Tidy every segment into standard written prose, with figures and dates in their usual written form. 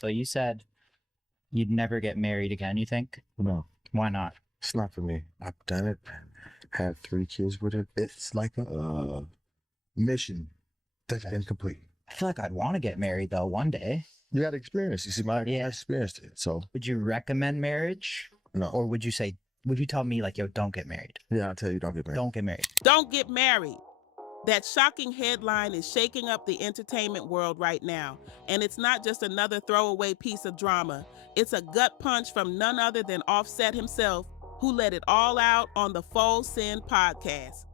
So you said you'd never get married again, you think? No, Why not? it's not for me. I've done it, had 3 kids with it. It's like a mission that's incomplete. I feel like I'd want to get married though one day. You got to experience. You see, I Yeah. experienced it. So Would you recommend marriage? no. Or would you tell me like, yo, don't get married? Yeah, I'll tell you, don't get married. Don't get married. Don't get married. That shocking headline is shaking up the entertainment world right now. And it's not just another throwaway piece of drama. It's a gut punch from none other than Offset himself, who let it all out on the Full Send podcast.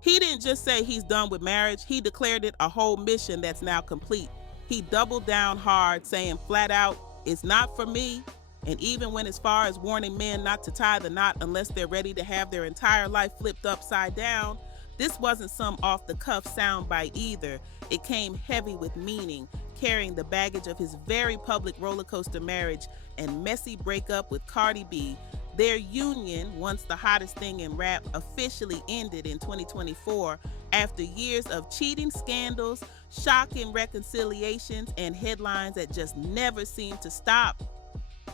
He didn't just say he's done with marriage, he declared it a whole mission that's now complete. He doubled down hard, saying flat out, it's not for me. And even went as far as warning men not to tie the knot unless they're ready to have their entire life flipped upside down. This wasn't some off-the-cuff soundbite either. It came heavy with meaning, carrying the baggage of his very public roller coaster marriage and messy breakup with Cardi B. Their union, once the hottest thing in rap, officially ended in 2024 after years of cheating scandals, shocking reconciliations, and headlines that just never seemed to stop.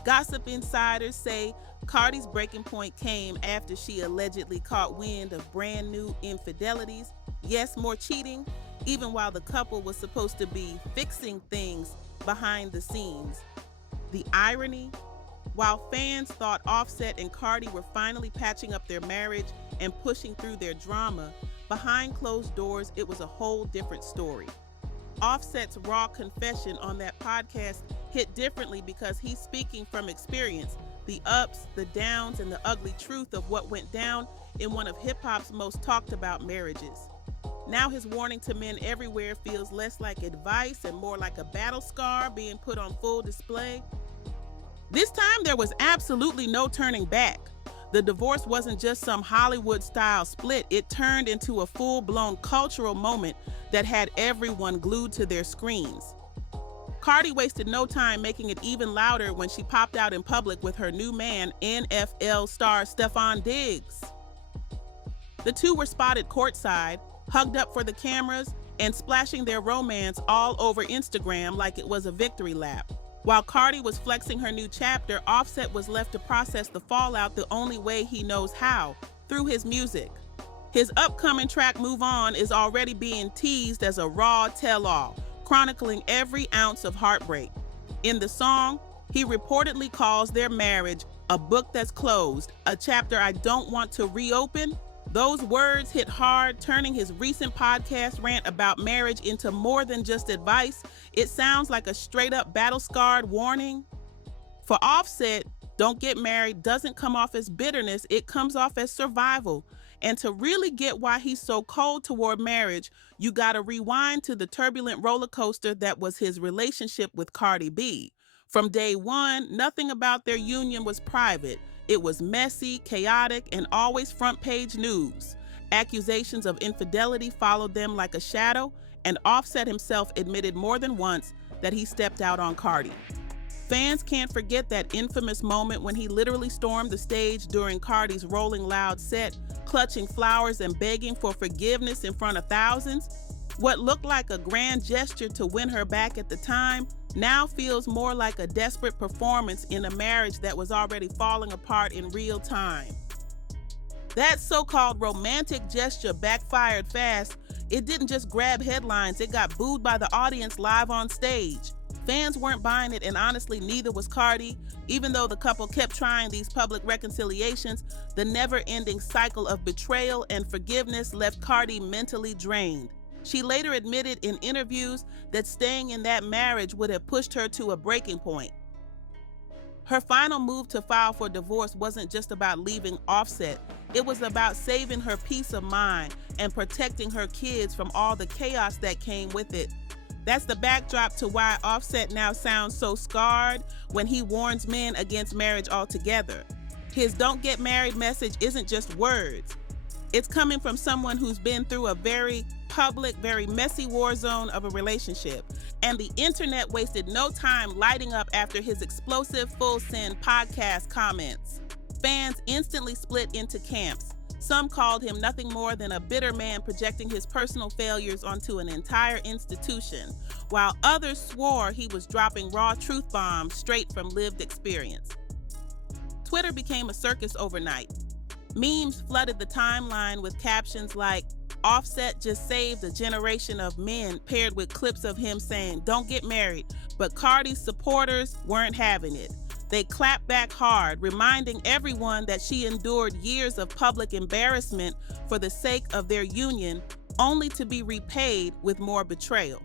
Gossip insiders say Cardi's breaking point came after she allegedly caught wind of brand new infidelities. Yes, more cheating, even while the couple was supposed to be fixing things behind the scenes. The irony? While fans thought Offset and Cardi were finally patching up their marriage and pushing through their drama, behind closed doors, it was a whole different story. Offset's raw confession on that podcast hit differently because he's speaking from experience, the ups, the downs, and the ugly truth of what went down in one of hip-hop's most talked about marriages. Now his warning to men everywhere feels less like advice and more like a battle scar being put on full display. This time there was absolutely no turning back. The divorce wasn't just some Hollywood-style split, it turned into a full-blown cultural moment that had everyone glued to their screens. Cardi wasted no time making it even louder when she popped out in public with her new man, NFL star Stefon Diggs. The two were spotted courtside, hugged up for the cameras, and splashing their romance all over Instagram like it was a victory lap. While Cardi was flexing her new chapter, Offset was left to process the fallout the only way he knows how, through his music. His upcoming track, Move On, is already being teased as a raw tell-all, chronicling every ounce of heartbreak. In the song, he reportedly calls their marriage a book that's closed, a chapter I don't want to reopen. Those words hit hard, turning his recent podcast rant about marriage into more than just advice. It sounds like a straight-up battle-scarred warning. For Offset, don't get married doesn't come off as bitterness, it comes off as survival. And to really get why he's so cold toward marriage, you gotta rewind to the turbulent roller coaster that was his relationship with Cardi B. From day one, nothing about their union was private. It was messy, chaotic, and always front-page news. Accusations of infidelity followed them like a shadow, and Offset himself admitted more than once that he stepped out on Cardi. Fans can't forget that infamous moment when he literally stormed the stage during Cardi's Rolling Loud set, clutching flowers and begging for forgiveness in front of thousands. What looked like a grand gesture to win her back at the time now feels more like a desperate performance in a marriage that was already falling apart in real time. That so-called romantic gesture backfired fast. It didn't just grab headlines, it got booed by the audience live on stage. Fans weren't buying it, and honestly, neither was Cardi. Even though the couple kept trying these public reconciliations, the never-ending cycle of betrayal and forgiveness left Cardi mentally drained. She later admitted in interviews that staying in that marriage would have pushed her to a breaking point. Her final move to file for divorce wasn't just about leaving Offset. It was about saving her peace of mind and protecting her kids from all the chaos that came with it. That's the backdrop to why Offset now sounds so scarred when he warns men against marriage altogether. His "don't get married" message isn't just words. It's coming from someone who's been through a very public, very messy war zone of a relationship. And the internet wasted no time lighting up after his explosive Full Send podcast comments. Fans instantly split into camps. Some called him nothing more than a bitter man projecting his personal failures onto an entire institution, while others swore he was dropping raw truth bombs straight from lived experience. Twitter became a circus overnight. Memes flooded the timeline with captions like, "Offset just saved a generation of men," paired with clips of him saying, "Don't get married," but Cardi's supporters weren't having it. They clapped back hard, reminding everyone that she endured years of public embarrassment for the sake of their union, only to be repaid with more betrayal.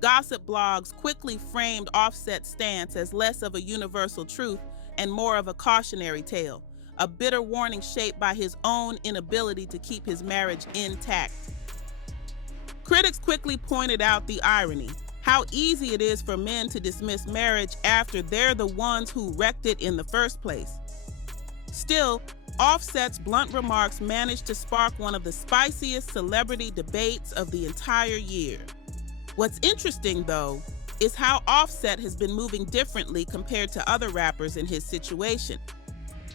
Gossip blogs quickly framed Offset's stance as less of a universal truth and more of a cautionary tale, a bitter warning shaped by his own inability to keep his marriage intact. Critics quickly pointed out the irony, how easy it is for men to dismiss marriage after they're the ones who wrecked it in the first place. Still, Offset's blunt remarks managed to spark one of the spiciest celebrity debates of the entire year. What's interesting, though, is how Offset has been moving differently compared to other rappers in his situation.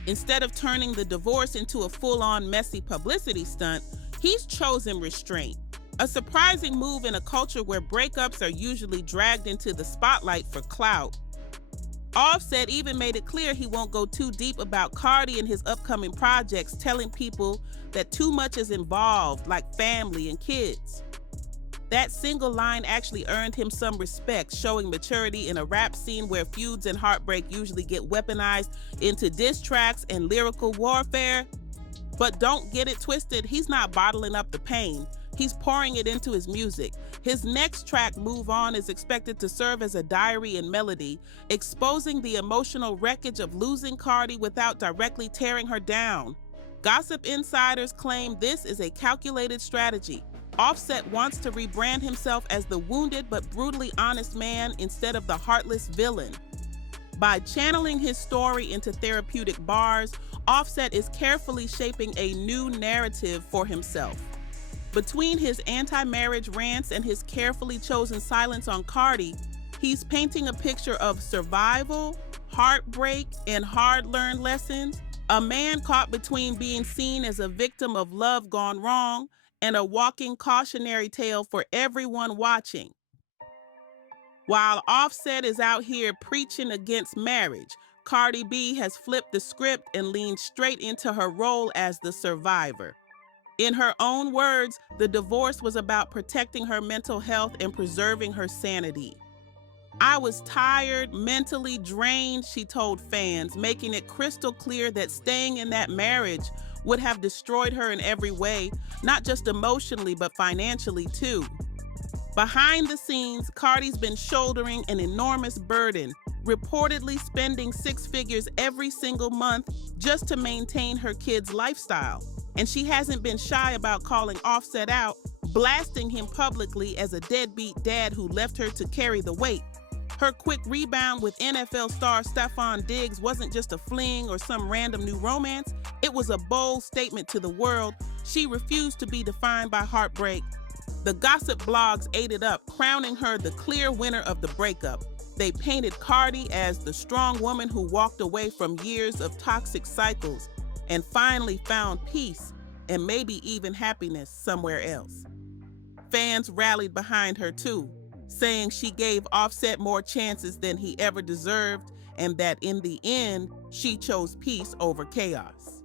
Instead of turning the divorce into a full-on messy publicity stunt, he's chosen restraint. A surprising move in a culture where breakups are usually dragged into the spotlight for clout. Offset even made it clear he won't go too deep about Cardi and his upcoming projects, telling people that too much is involved, like family and kids. That single line actually earned him some respect, showing maturity in a rap scene where feuds and heartbreak usually get weaponized into diss tracks and lyrical warfare. But don't get it twisted, he's not bottling up the pain. He's pouring it into his music. His next track, Move On, is expected to serve as a diary and melody, exposing the emotional wreckage of losing Cardi without directly tearing her down. Gossip insiders claim this is a calculated strategy. Offset wants to rebrand himself as the wounded but brutally honest man instead of the heartless villain. By channeling his story into therapeutic bars, Offset is carefully shaping a new narrative for himself. Between his anti-marriage rants and his carefully chosen silence on Cardi, he's painting a picture of survival, heartbreak, and hard-learned lessons. A man caught between being seen as a victim of love gone wrong and a walking cautionary tale for everyone watching. While Offset is out here preaching against marriage, Cardi B has flipped the script and leaned straight into her role as the survivor. In her own words, the divorce was about protecting her mental health and preserving her sanity. "I was tired, mentally drained," she told fans, making it crystal clear that staying in that marriage would have destroyed her in every way, not just emotionally, but financially too. Behind the scenes, Cardi's been shouldering an enormous burden, reportedly spending six figures every single month just to maintain her kids' lifestyle. And she hasn't been shy about calling Offset out, blasting him publicly as a deadbeat dad who left her to carry the weight. Her quick rebound with NFL star Stephon Diggs wasn't just a fling or some random new romance. It was a bold statement to the world. She refused to be defined by heartbreak. The gossip blogs ate it up, crowning her the clear winner of the breakup. They painted Cardi as the strong woman who walked away from years of toxic cycles and finally found peace and maybe even happiness somewhere else. Fans rallied behind her too, saying she gave Offset more chances than he ever deserved and that in the end, she chose peace over chaos.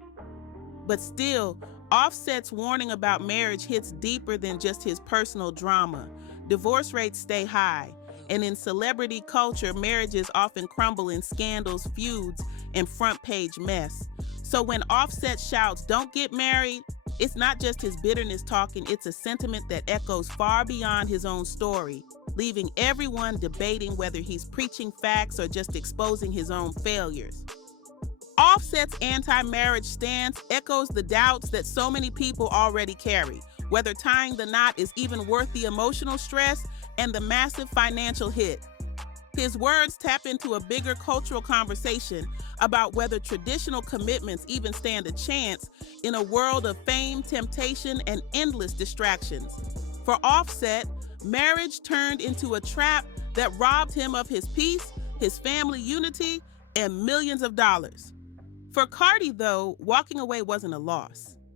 But still, Offset's warning about marriage hits deeper than just his personal drama. Divorce rates stay high, and in celebrity culture, marriages often crumble in scandals, feuds, and front-page mess. So when Offset shouts, "Don't get married," it's not just his bitterness talking, it's a sentiment that echoes far beyond his own story, leaving everyone debating whether he's preaching facts or just exposing his own failures. Offset's anti-marriage stance echoes the doubts that so many people already carry, whether tying the knot is even worth the emotional stress and the massive financial hit. His words tap into a bigger cultural conversation about whether traditional commitments even stand a chance in a world of fame, temptation, and endless distractions. For Offset, marriage turned into a trap that robbed him of his peace, his family unity, and millions of dollars. For Cardi, though, walking away wasn't a loss.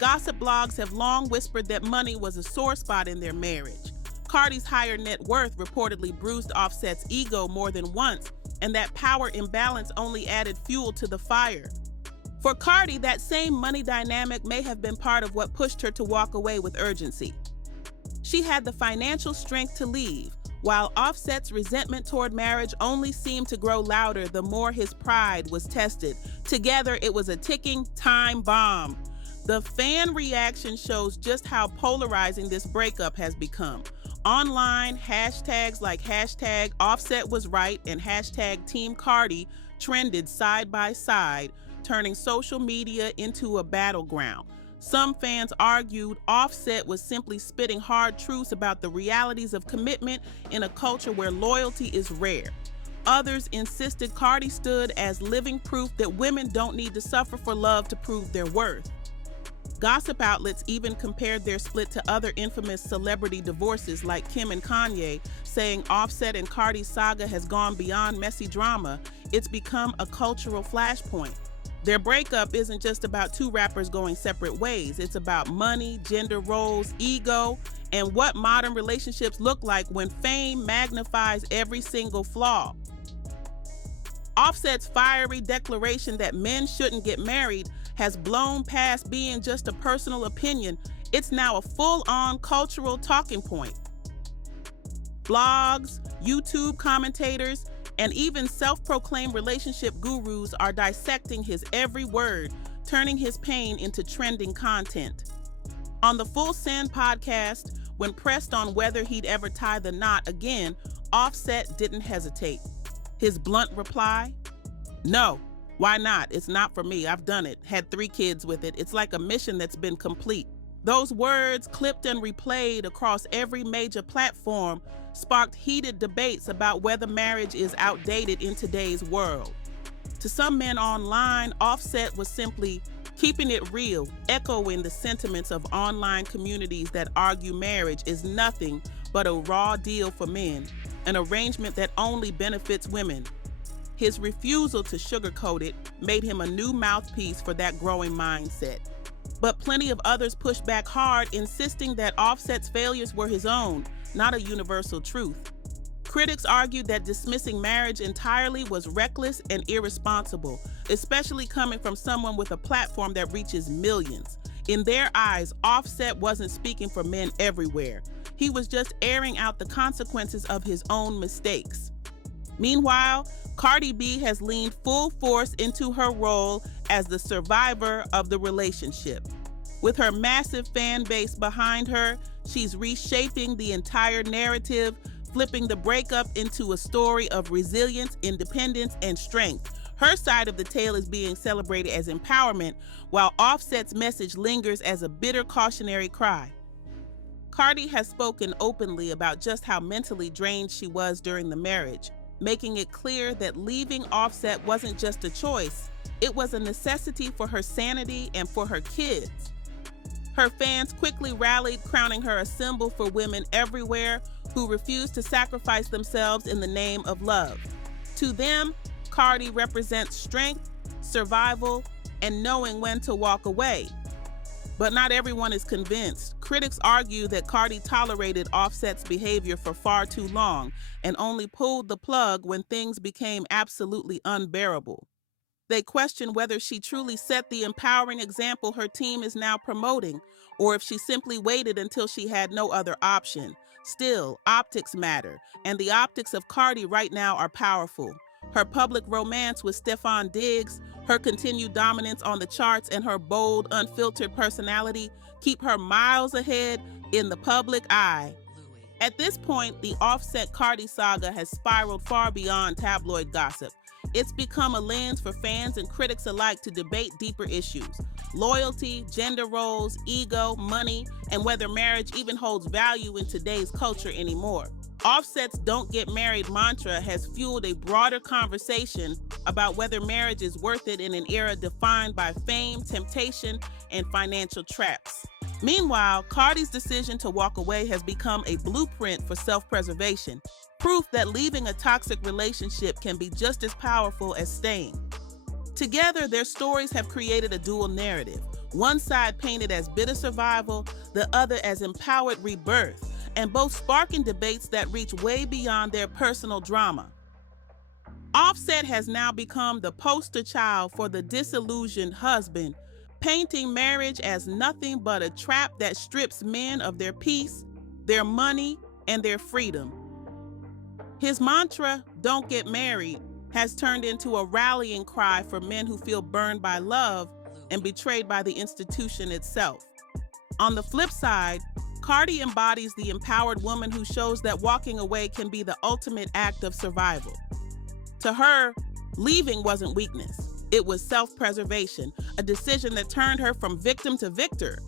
Gossip blogs have long whispered that money was a sore spot in their marriage. Cardi's higher net worth reportedly bruised Offset's ego more than once, and that power imbalance only added fuel to the fire. For Cardi, that same money dynamic may have been part of what pushed her to walk away with urgency. She had the financial strength to leave, while Offset's resentment toward marriage only seemed to grow louder the more his pride was tested. Together, it was a ticking time bomb. The fan reaction shows just how polarizing this breakup has become. Online, hashtags like hashtag Offset was right and hashtag Team Cardi trended side by side, turning social media into a battleground. Some fans argued Offset was simply spitting hard truths about the realities of commitment in a culture where loyalty is rare. Others insisted Cardi stood as living proof that women don't need to suffer for love to prove their worth. Gossip outlets even compared their split to other infamous celebrity divorces like Kim and Kanye, saying Offset and Cardi's saga has gone beyond messy drama. It's become a cultural flashpoint. Their breakup isn't just about two rappers going separate ways. It's about money, gender roles, ego, and what modern relationships look like when fame magnifies every single flaw. Offset's fiery declaration that men shouldn't get married has blown past being just a personal opinion. It's now a full-on cultural talking point. Blogs, YouTube commentators, and even self-proclaimed relationship gurus are dissecting his every word, turning his pain into trending content. On the Full Send podcast, when pressed on whether he'd ever tie the knot again, Offset didn't hesitate. His blunt reply? No. Why not? It's not for me. I've done it. Had 3 kids with it. It's like a mission that's been complete. Those words, clipped and replayed across every major platform, sparked heated debates about whether marriage is outdated in today's world. To some men online, Offset was simply keeping it real, echoing the sentiments of online communities that argue marriage is nothing but a raw deal for men, an arrangement that only benefits women. His refusal to sugarcoat it made him a new mouthpiece for that growing mindset. But plenty of others pushed back hard, insisting that Offset's failures were his own, not a universal truth. Critics argued that dismissing marriage entirely was reckless and irresponsible, especially coming from someone with a platform that reaches millions. In their eyes, Offset wasn't speaking for men everywhere. He was just airing out the consequences of his own mistakes. Meanwhile, Cardi B has leaned full force into her role as the survivor of the relationship. With her massive fan base behind her, she's reshaping the entire narrative, flipping the breakup into a story of resilience, independence, and strength. Her side of the tale is being celebrated as empowerment, while Offset's message lingers as a bitter cautionary cry. Cardi has spoken openly about just how mentally drained she was during the marriage, making it clear that leaving Offset wasn't just a choice, it was a necessity for her sanity and for her kids. Her fans quickly rallied, crowning her a symbol for women everywhere who refuse to sacrifice themselves in the name of love. To them, Cardi represents strength, survival, and knowing when to walk away. But not everyone is convinced. Critics argue that Cardi tolerated Offset's behavior for far too long and only pulled the plug when things became absolutely unbearable. They question whether she truly set the empowering example her team is now promoting, or if she simply waited until she had no other option. Still, optics matter, and the optics of Cardi right now are powerful. Her public romance with Stefon Diggs, her continued dominance on the charts, and her bold, unfiltered personality keep her miles ahead in the public eye. At this point, the Offset Cardi saga has spiraled far beyond tabloid gossip. It's become a lens for fans and critics alike to debate deeper issues: loyalty, gender roles, ego, money, and whether marriage even holds value in today's culture anymore. Offset's "don't get married" mantra has fueled a broader conversation about whether marriage is worth it in an era defined by fame, temptation, and financial traps. Meanwhile, Cardi's decision to walk away has become a blueprint for self-preservation, proof that leaving a toxic relationship can be just as powerful as staying. Together, their stories have created a dual narrative, One side painted as bitter survival, the other as empowered rebirth, and both sparking debates that reach way beyond their personal drama. Offset has now become the poster child for the disillusioned husband, painting marriage as nothing but a trap that strips men of their peace, their money, and their freedom. His mantra, "Don't get married," has turned into a rallying cry for men who feel burned by love and betrayed by the institution itself. On the flip side, Cardi embodies the empowered woman who shows that walking away can be the ultimate act of survival. To her, leaving wasn't weakness. It was self-preservation, a decision that turned her from victim to victor.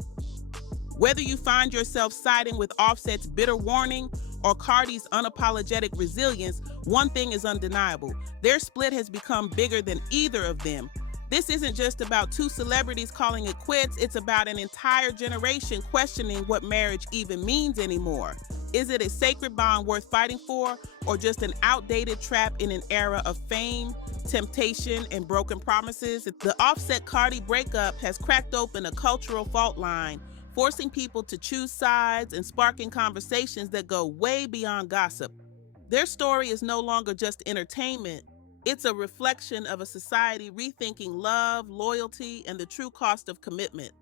Whether you find yourself siding with Offset's bitter warning or Cardi's unapologetic resilience, one thing is undeniable. Their split has become bigger than either of them. This isn't just about two celebrities calling it quits, it's about an entire generation questioning what marriage even means anymore. Is it a sacred bond worth fighting for, or just an outdated trap in an era of fame, temptation, and broken promises? The Offset Cardi breakup has cracked open a cultural fault line, forcing people to choose sides and sparking conversations that go way beyond gossip. Their story is no longer just entertainment. It's a reflection of a society rethinking love, loyalty, and the true cost of commitment.